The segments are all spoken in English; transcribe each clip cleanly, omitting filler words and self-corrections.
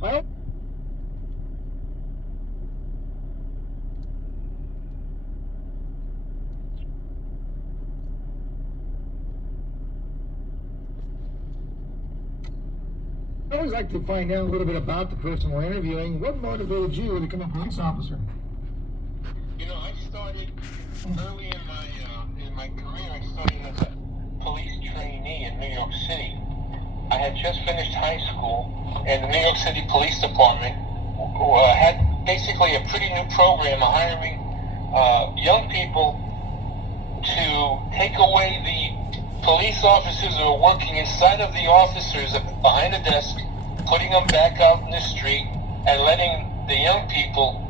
I always like to find out a little bit about the person we're interviewing. What motivated you to become a police officer? I started early in my career. I started as a police trainee in New York City. I had just finished high school, and the New York City Police Department had basically a pretty new program of hiring young people to take away the police officers who are working inside of the officers behind the desk, putting them back out in the street, and letting the young people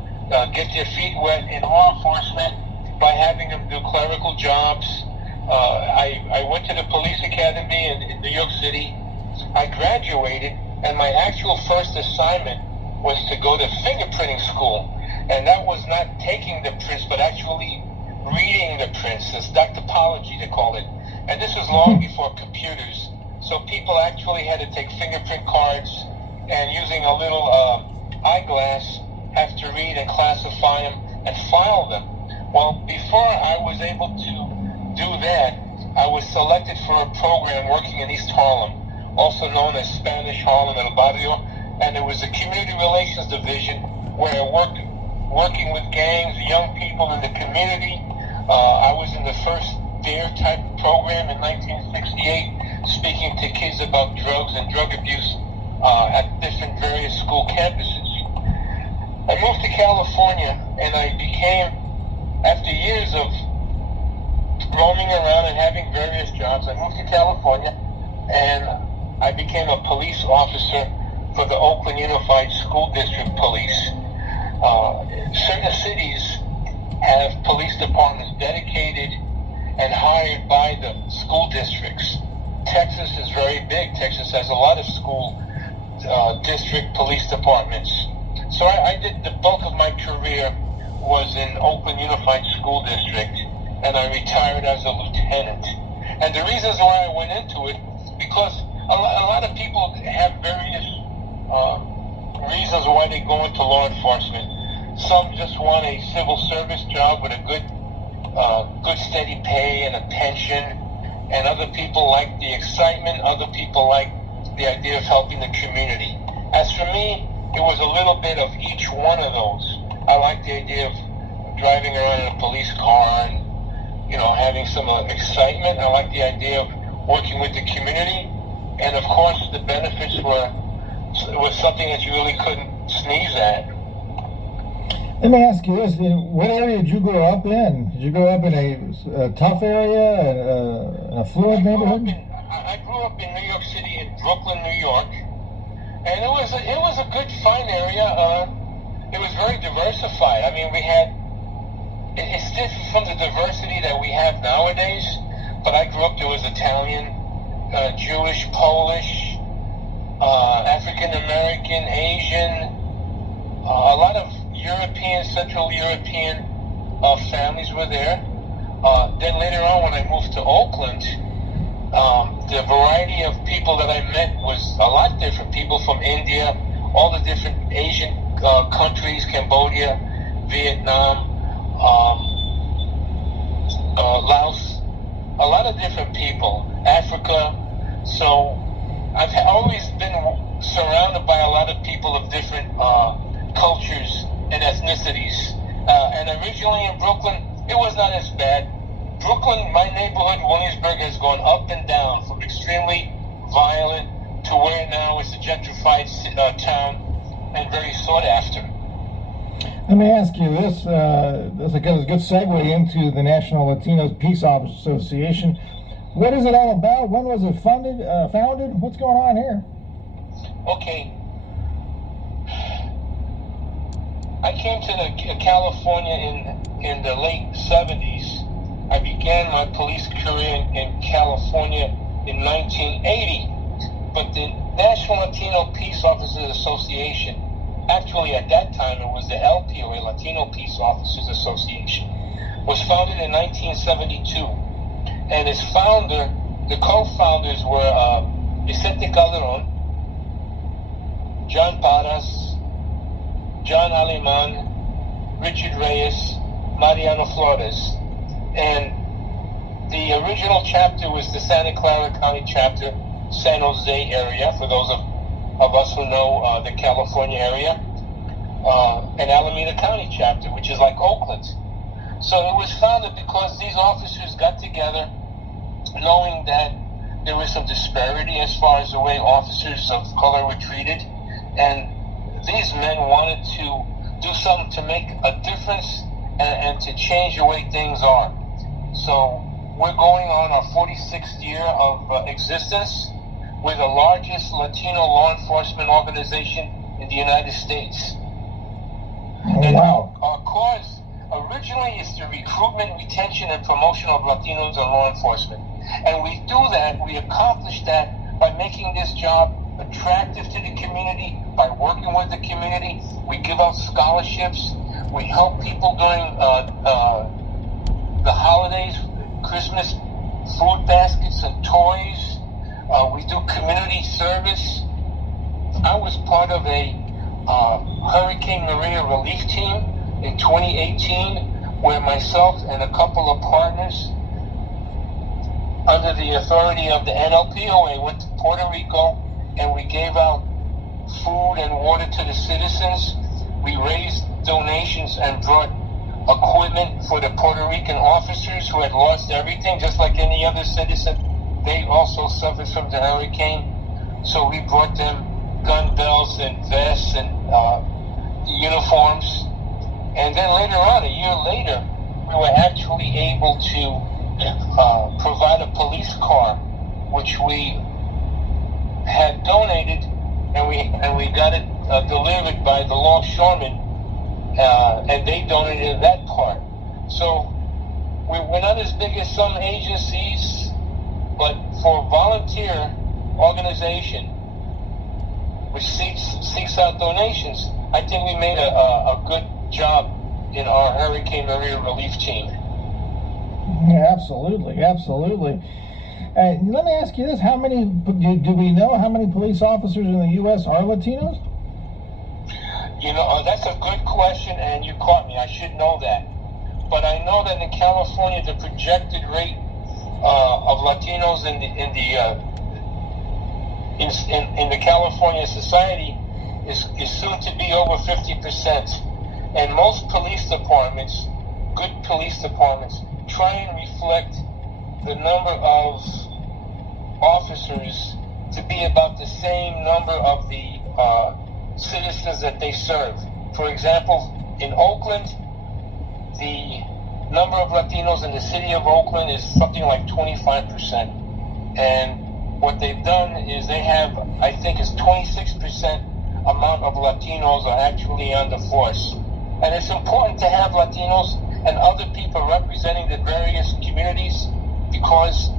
get their feet wet in law enforcement by having them do clerical jobs. I went to the police academy in New York City. I graduated, and my actual first assignment was to go to fingerprinting school. And that was not taking the prints, but actually reading the prints. It's doctopology, they call it. And this was long before computers. So people actually had to take fingerprint cards and using a little eyeglass have to read and classify them and file them. Well, before I was able to do that, I was selected for a program working in East Harlem, also known as Spanish Harlem, El Barrio, and it was a community relations division where I worked working with gangs, young people in the community. I was in the first DARE type program in 1968, speaking to kids about drugs and drug abuse at different various school campuses. I moved to California, and I became, after years of roaming around and having various jobs, I moved to California, and I became a police officer for the Oakland Unified School District Police. Certain cities have police departments dedicated and hired by the school districts. Texas is very big. Texas has a lot of school district police departments. So I did the bulk of my career was in Oakland Unified School District, and I retired as a lieutenant. And the reasons why I went into it, because a lot of people have various reasons why they go into law enforcement. Some just want a civil service job with a good steady pay and a pension, and other people like the excitement. Other people like the idea of helping the community. As for me, it was a little bit of each one of those. I like the idea of driving around in a police car and having some excitement. I like the idea of working with the community, and of course the benefits was something that you really couldn't sneeze at. Let me ask you this: what area did you grow up in? Did you grow up in a tough area, an affluent neighborhood? I grew up in New York City, in Brooklyn, New York, and it was a good, fine area. It was very diversified. I mean, we had it's different from the diversity that we have nowadays. But I grew up. There was Italian, Jewish, Polish, African American, Asian, a lot of European, Central European families were there. Then later on, when I moved to Oakland, the variety of people that I met was a lot different. People from India, all the different Asian countries, Cambodia, Vietnam, Laos, a lot of different people, Africa. So I've always been surrounded by a lot of people of different cultures and ethnicities. And originally in Brooklyn, it was not as bad. Brooklyn, my neighborhood, Williamsburg, has gone up and down from extremely violent to where now it's a gentrified town and very sought after. Let me ask you this. This is a good segue into the National Latino Peace Officers Association. What is it all about? When was it founded? What's going on here? Okay. I came to California in the late 70s. I began my police career in California in 1980. But the National Latino Peace Officers Association, actually at that time it was the LPOA, Latino Peace Officers Association, was founded in 1972. And its co-founders were Vicente Calderon, John Paras, John Aleman, Richard Reyes, Mariano Flores. And the original chapter was the Santa Clara County chapter, San Jose area, for those of us who know the California area, and Alameda County chapter, which is like Oakland. So it was founded because these officers got together knowing that there was some disparity as far as the way officers of color were treated, and these men wanted to do something to make a difference and to change the way things are. So we're going on our 46th year of existence. We're the largest Latino law enforcement organization in the United States. Oh, wow. Our cause originally is the recruitment, retention, and promotion of Latinos in law enforcement. And we do that, we accomplish that by making this job attractive to the community, by working with the community. We give out scholarships. We help people during the holidays, Christmas, food baskets and toys. We do community service. I was part of a Hurricane Maria relief team in 2018, where myself and a couple of partners, under the authority of the NLPOA, went to Puerto Rico and we gave out food and water to the citizens. We raised donations and brought equipment for the Puerto Rican officers who had lost everything, just like any other citizen. They also suffered from the hurricane. So we brought them gun belts and vests and uniforms. And then later on, a year later, we were actually able to provide a police car, which we had donated, and we got it delivered by the longshoremen, and they donated that part. So we're not as big as some agencies, but for a volunteer organization which seeks out donations, I think we made a good job in our Hurricane Maria relief team. Yeah, absolutely, absolutely. Let me ask you this: how many do we know? How many police officers in the U.S. are Latinos? You know, that's a good question, and you caught me. I should know that, but I know that in California, the projected rate of Latinos in the California society is soon to be over 50%. And most police departments, good police departments, try and reflect the number of officers to be about the same number of the citizens that they serve. For example, in Oakland, the number of Latinos in the city of Oakland is something like 25%. And what they've done is they have, I think it's 26% amount of Latinos are actually on the force. And it's important to have Latinos and other people representing the various communities because,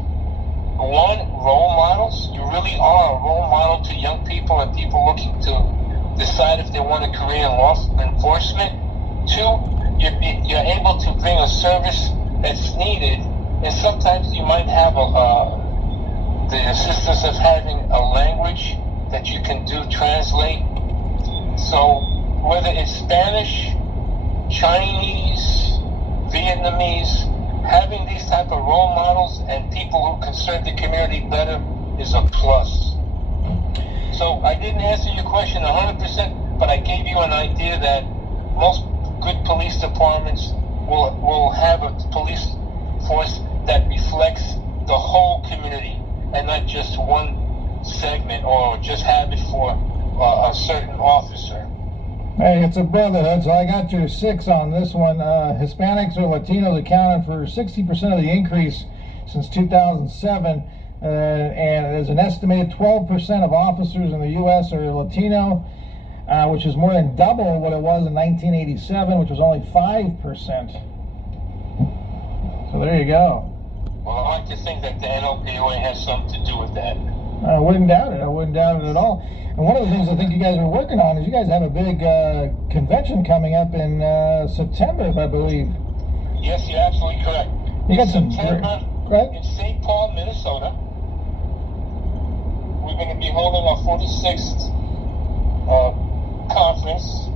one, role models. You really are a role model to young people and people looking to decide if they want a career in law enforcement. Two, you're able to bring a service that's needed, and sometimes you might have the assistance of having a language that you can translate. So whether it's Spanish, Chinese, Vietnamese, having these type of role models and people who can serve the community better is a plus. So I didn't answer your question 100%, but I gave you an idea that most good police departments will have a police force that reflects the whole community and not just one segment or just have it for a certain officer. Hey, it's a brotherhood, so I got your 6 on this one. Hispanics or Latinos accounted for 60% of the increase since 2007, and there's an estimated 12% of officers in the U.S. are Latino, which is more than double what it was in 1987, which was only 5%. So there you go. Well, I like to think that the NLPOA has something to do with that. I wouldn't doubt it. I wouldn't doubt it at all. And one of the things I think you guys are working on is you guys have a big convention coming up in September, if I believe. Yes, you're absolutely correct. You got some September right? in St. Paul, Minnesota. We're going to be holding our 46th conference.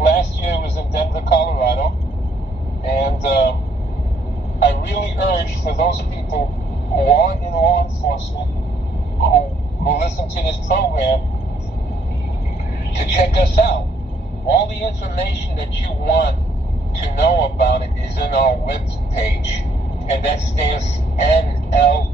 Last year it was in Denver, Colorado, and I really urge for those people who are in law enforcement who listen to this program to check us out. All the information that you want to know about it is in our web page, and that stands NLPOA.com.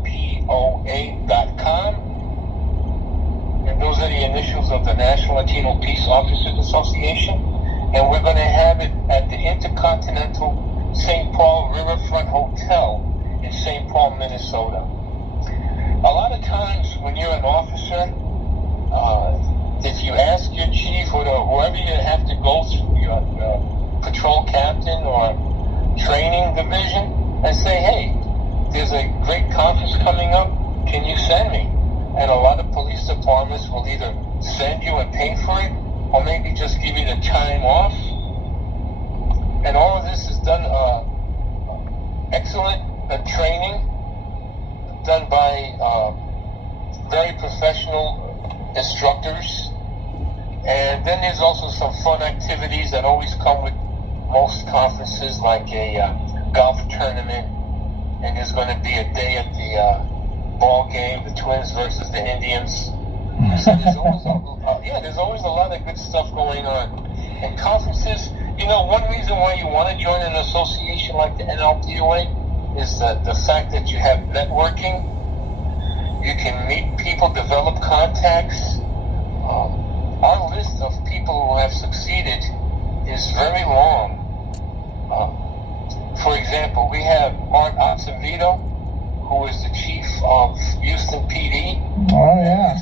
And those are the initials of the National Latino Peace Officers Association. And we're going to have it at the Intercontinental St. Paul Riverfront Hotel in St. Paul, Minnesota. A lot of times when you're an officer, if you ask your chief or whoever you have to go through, your patrol captain or training division, and say, hey, there's a great conference coming up, can you send me? And a lot of police departments will either send you and pay for it, or maybe just give you the time off. And all of this is done, excellent training, done by very professional instructors. And then there's also some fun activities that always come with most conferences, like a golf tournament, and there's going to be a day at the ball game, the Twins versus the Indians. So there's always a lot of good stuff going on. And conferences, one reason why you want to join an association like the NLPOA is the fact that you have networking. You can meet people, develop contacts. Our list of people who have succeeded is very long. For example, we have Art Acevedo, who is the chief of Houston PD. Oh, yeah.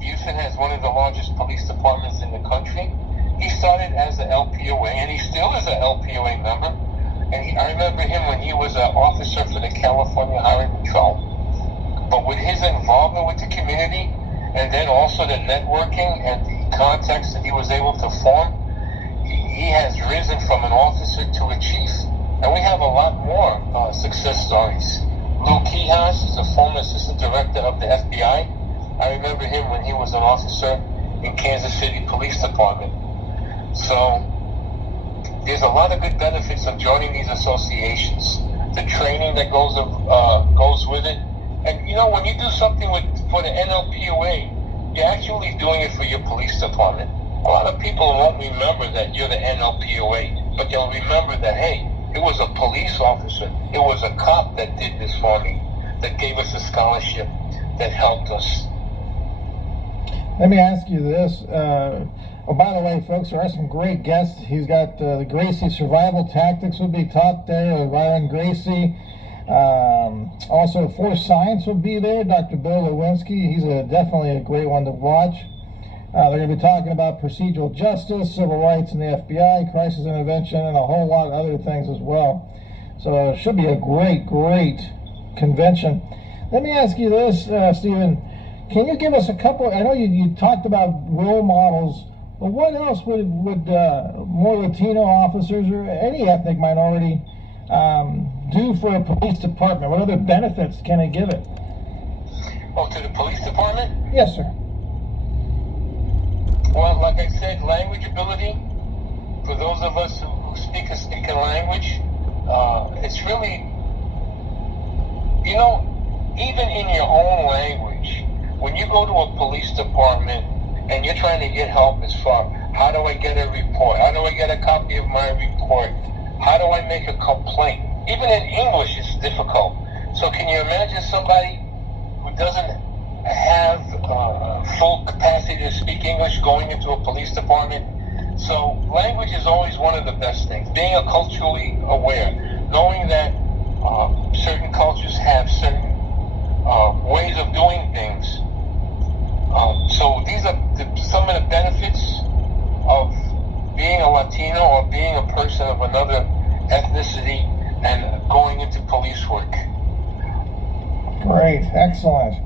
Houston has one of the largest police departments in the country. He started as an LPOA, and he still is an LPOA member. And I remember him when he was an officer for the California Highway Patrol. But with his involvement with the community, and then also the networking and the contacts that he was able to form, he has risen from an officer to a chief. And we have a lot more success stories. Lou Quijas is a former assistant director of the FBI. I remember him when he was an officer in Kansas City Police Department. So there's a lot of good benefits of joining these associations. The training that goes with it. And when you do something for the NLPOA, you're actually doing it for your police department. A lot of people won't remember that you're the NLPOA, but they'll remember that, hey, it was a police officer, it was a cop that did this for me, that gave us a scholarship, that helped us. Let me ask you this. By the way, folks, there are some great guests. He's got the Gracie Survival Tactics will be taught there, Ryan Gracie. Also, Force Science will be there, Dr. Bill Lewinsky. He's definitely a great one to watch. They're going to be talking about procedural justice, civil rights in the FBI, crisis intervention, and a whole lot of other things as well. So it should be a great, great convention. Let me ask you this, Stephen. Can you give us a couple? I know you talked about role models, but what else would more Latino officers or any ethnic minority do for a police department? What other benefits can it give it? Oh, to the police department? Yes, sir. Well, like I said, language ability. For those of us who speak a language, it's really, even in your own language, when you go to a police department and you're trying to get help as far, how do I get a report? How do I get a copy of my report? How do I make a complaint? Even in English, it's difficult. So can you imagine somebody who doesn't have full capacity to speak English going into a police department? So language is always one of the best things. Being culturally aware, knowing that certain cultures have certain ways of doing things. So these are some of the benefits of being a Latino or being a person of another ethnicity and going into police work. Great, excellent.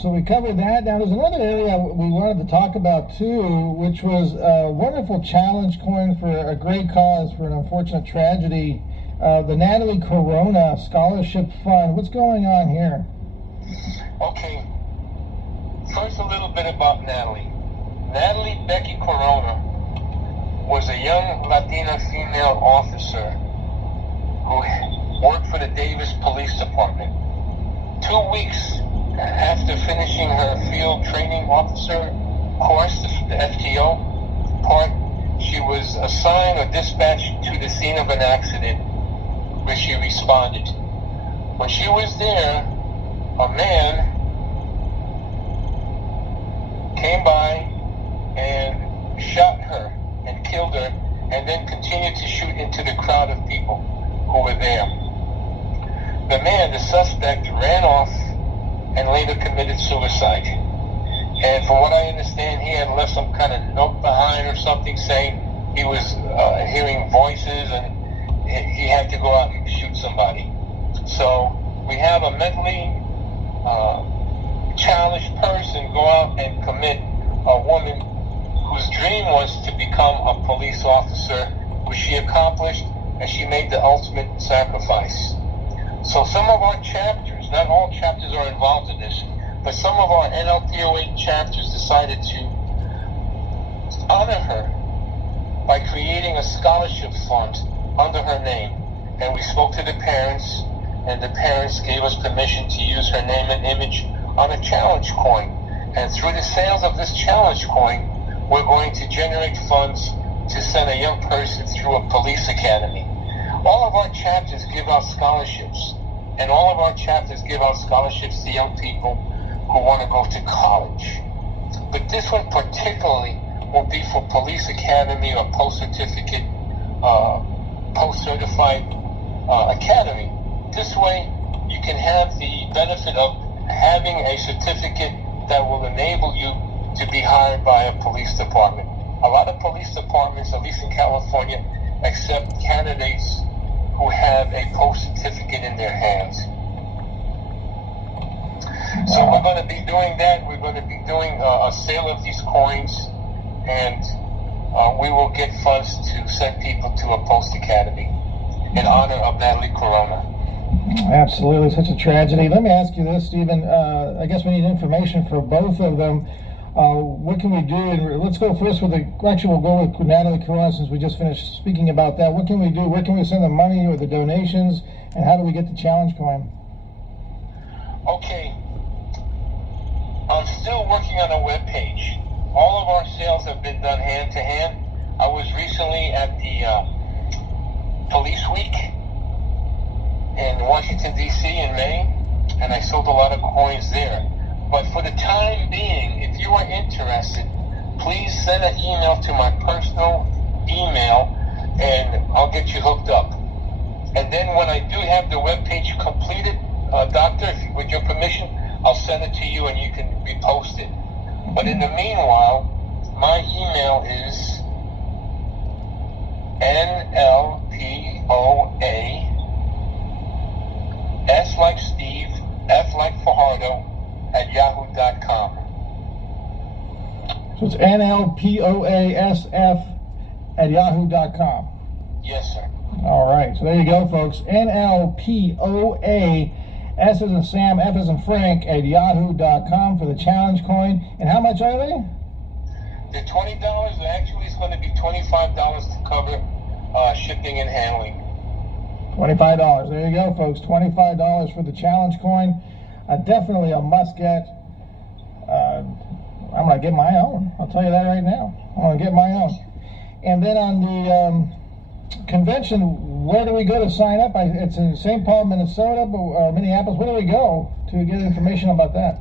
So we covered that. Now there's another area we wanted to talk about too, which was a wonderful challenge coined for a great cause for an unfortunate tragedy, the Natalie Corona Scholarship Fund. What's going on here? Okay. First, a little bit about Natalie. Natalie Becky Corona was a young Latina female officer who worked for the Davis Police Department. 2 weeks after finishing her field training officer course, the FTO part, she was assigned or dispatched to the scene of an accident where she responded. When she was there, a man came by and shot her and killed her, and then continued to shoot into the crowd of people who were there. The man, the suspect, ran off and later committed suicide. And from what I understand, he had left some kind of note behind or something saying he was hearing voices and he had to go out and shoot somebody. So we have a mentally challenged person go out and commit a woman whose dream was to become a police officer, which she accomplished, and she made the ultimate sacrifice. So some of our chapters, not all chapters are involved in this, but some of our NLPOA chapters decided to honor her by creating a scholarship fund under her name. And we spoke to the parents, and the parents gave us permission to use her name and image on a challenge coin. And through the sales of this challenge coin, we're going to generate funds to send a young person through a police academy. All of our chapters give out scholarships, and all of our chapters give out scholarships to young people who want to go to college. But this one particularly will be for police academy or post-certificate, post-certified academy. This way, you can have the benefit of having a certificate that will enable you to be hired by a police department. A lot of police departments, at least in California, accept candidates who have a post-certificate in their hands. So we're going to be doing that. We're going to be doing a sale of these coins, and we will get funds to send people to a post-academy in honor of Natalie Corona. Absolutely, such a tragedy. Let me ask you this, Stephen. I guess we need information for both of them. What can we do? And let's go first with we'll go with Natalie Corona since we just finished speaking about that. What can we do? Where can we send the money or the donations? And how do we get the challenge coin? Okay. I'm still working on a web page. All of our sales have been done hand to hand. I was recently at the Police Week in Washington, D.C. in May, and I sold a lot of coins there. But for the time being, if you are interested, please send an email to my personal email, and I'll get you hooked up. And then when I do have the webpage completed, Doctor, with your permission, I'll send it to you and you can repost it. But in the meanwhile, my email is NLPOA, S like Steve, F like Fajardo, @yahoo.com. So it's NLPOASF @yahoo.com. Yes, sir. All right. So there you go, folks. NLPOA, S as in Sam, F as in Frank, @yahoo.com for the challenge coin. And how much are they? The $20 actually is going to be $25 to cover shipping and handling. $25. There you go, folks. $25 for the challenge coin. Definitely a must get. I'm going to get my own. I'll tell you that right now. I'm going to get my own. And then on the convention, where do we go to sign up? It's in St. Paul, Minnesota, or Minneapolis. Where do we go to get information about that?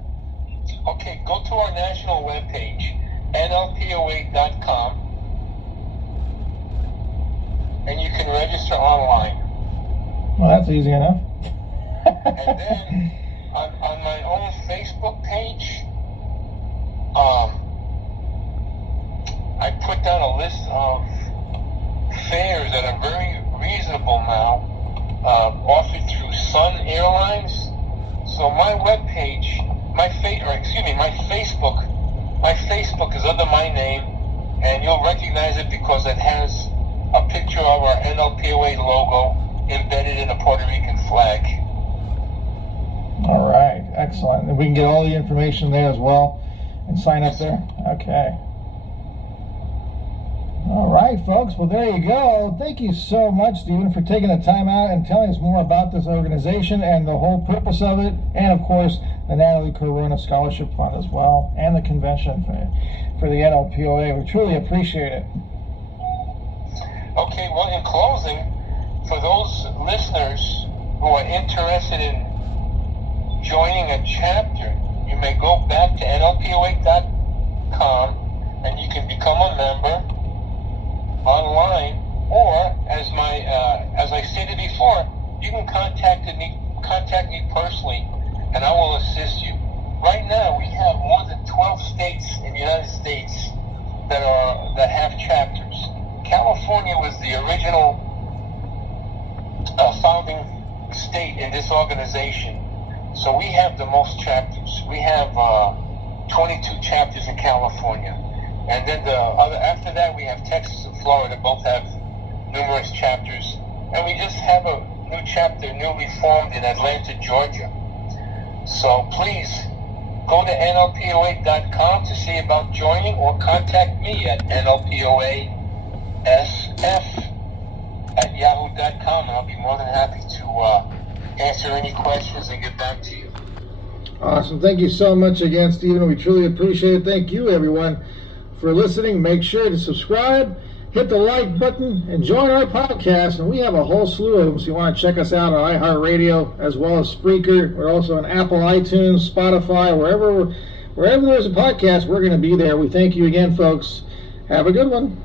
Okay, go to our national webpage, nlpoa.com, and you can register online. Well, that's easy enough. And then on my own Facebook page, I put down a list of fares that are very reasonable now, offered through Sun Airlines. So my webpage, my Facebook is under my name, and you'll recognize it because it has a picture of our NLPOA logo embedded in a Puerto Rican flag. All right, excellent. And we can get all the information there as well. and sign up there? Okay. All right, folks. Well, there you go. Thank you so much, Stephen, for taking the time out and telling us more about this organization and the whole purpose of it, and of course the Natalie Corona Scholarship Fund as well, and the convention for the NLPOA. We truly appreciate it. Okay, well, in closing, for those listeners who are interested in joining a chapter, you may go back to nlpoa.com and you can become a member online, or as I stated before, you can contact me personally, and I will assist you. Right now, we have more than 12 states in the United States that have chapters. California was the original founding state in this organization, so we have the most chapters. We have 22 chapters in California, and then after that we have Texas and Florida, both have numerous chapters, and we just have a new chapter newly formed in Atlanta, Georgia. So please go to nlpoa.com to see about joining, or contact me at nlpoasf@yahoo.com, and I'll be more than happy to answer any questions and get back to you. Awesome. Thank you so much again, Stephen. We truly appreciate it. Thank you, everyone, for listening. Make sure to subscribe, hit the like button, and join our podcast. And we have a whole slew of them, so you want to check us out on iHeartRadio as well as Spreaker. We're also on Apple iTunes, Spotify, wherever there's a podcast, we're going to be there. We thank you again, folks. Have a good one.